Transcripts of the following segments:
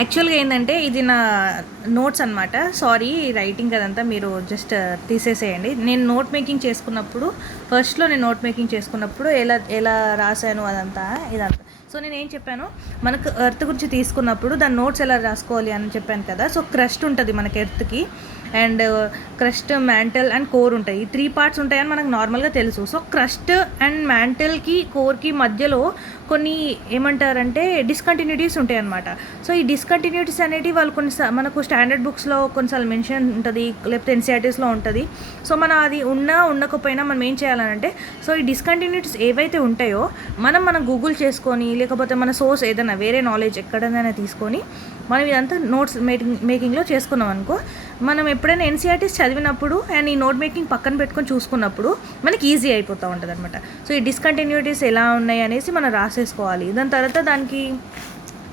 యాక్చువల్‌గా ఏందంటే ఇది నా నోట్స్ అనమాట. సారీ రైటింగ్ అదంతా మీరు జస్ట్ తీసేసేయండి. నేను నోట్ మేకింగ్ చేసుకున్నప్పుడు ఫస్ట్‌లో నేను నోట్ మేకింగ్ చేసుకున్నప్పుడు ఎలా ఎలా రాసాను అదంతా ఇదంతా. సో నేనేం చెప్పాను, మనకు ఎర్త్ గురించి తీసుకున్నప్పుడు దాని నోట్స్ ఎలా రాసుకోవాలి అని చెప్పాను కదా. సో క్రస్ట్ ఉంటుంది మనకి ఎర్త్‌కి and crust, mantle and core ఉంటాయి. ఈ 3 పార్ట్స్ ఉంటాయని మనకు నార్మల్‌గా తెలుసు. సో క్రస్ట్ అండ్ మ్యాంటల్‌కి, కోర్‌కి మధ్యలో కొన్ని ఏమంటారంటే డిస్కంటిన్యూటీస్ ఉంటాయన్నమాట. సో ఈ డిస్కంటిన్యూటీస్ అనేటివి వాళ్ళు మనకు స్టాండర్డ్ బుక్స్లో కొన్నిసార్లు మెన్షన్ ఉంటుంది, లేకపోతే ఎన్సీఆర్టీస్లో ఉంటుంది. సో మనం అది ఉన్నా ఉండకపోయినా మనం ఏం చేయాలనంటే, సో ఈ డిస్కంటిన్యూటీస్ ఏవైతే ఉంటాయో మనం గూగుల్ చేసుకొని, లేకపోతే మన సోర్స్ ఏదైనా వేరే నాలెడ్జ్ ఎక్కడైనా తీసుకొని మనం ఇదంతా నోట్స్ మేకింగ్లో చేసుకున్నాం అనుకో, మనం ఎప్పుడైనా ఎన్సీఆర్టీస్ చదివినప్పుడు అండ్ ఈ నోట్ మేకింగ్ పక్కన పెట్టుకొని చూసుకున్నప్పుడు మనకి ఈజీ అయిపోతూ ఉంటుంది అనమాట. సో ఈ డిస్కంటిన్యూటీస్ ఎలా ఉన్నాయి అనేసి మనం రాసేసుకోవాలి. దాని తర్వాత దానికి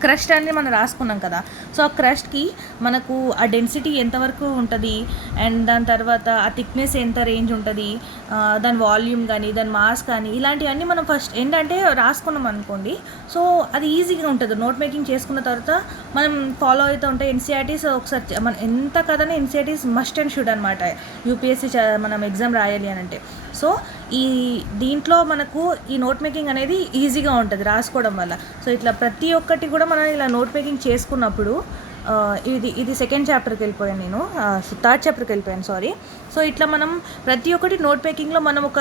క్రస్ట్ అనేది మనం రాసుకున్నాం కదా. సో ఆ క్రస్ట్కి మనకు ఆ డెన్సిటీ ఎంతవరకు ఉంటుంది అండ్ దాని తర్వాత ఆ థిక్నెస్ ఎంత రేంజ్ ఉంటుంది, దాని వాల్యూమ్ కానీ దాని మాస్ కానీ ఇలాంటివన్నీ మనం ఫస్ట్ ఏంటంటే రాసుకున్నాం అనుకోండి. సో అది ఈజీగా ఉంటుంది. నోట్ మేకింగ్ చేసుకున్న తర్వాత మనం ఫాలో అవుతూ ఉంటాయి ఎన్సీఆర్టీస్. ఒకసారి మనం ఎంత కదనే ఎన్సీఆర్టీస్ మస్ట్ అండ్ షుడ్ అనమాట యూపీఎస్సీ మనం ఎగ్జామ్ రాయాలి అని అంటే. సో ఈ దీంట్లో మనకు ఈ నోట్ మేకింగ్ అనేది ఈజీగా ఉంటుంది రాసుకోవడం వల్ల. సో ఇట్లా ప్రతి ఒక్కటి కూడా మనం ఇలా నోట్ మేకింగ్ చేసుకున్నప్పుడు ఇది సెకండ్ చాప్టర్కి వెళ్ళిపోయాను నేను, థర్డ్ చాప్టర్కి వెళ్ళిపోయాను సారీ. సో ఇట్లా మనం ప్రతి ఒక్కటి నోట్ మేకింగ్లో మనం ఒక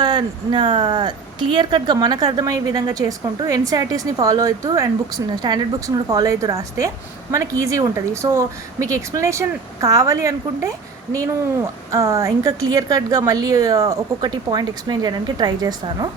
క్లియర్ కట్గా మనకు అర్థమయ్యే విధంగా చేసుకుంటూ ఎన్సీఆర్టీస్ని ఫాలో అవుతూ అండ్ బుక్స్ స్టాండర్డ్ బుక్స్ని కూడా ఫాలో అవుతూ రాస్తే మనకి ఈజీ ఉంటుంది. సో మీకు ఎక్స్ప్లెనేషన్ కావాలి అనుకుంటే నేను ఇంకా క్లియర్ కట్గా మళ్ళీ ఒక్కొక్కటి పాయింట్ ఎక్స్ప్లెయిన్ చేయడానికి ట్రై చేస్తాను.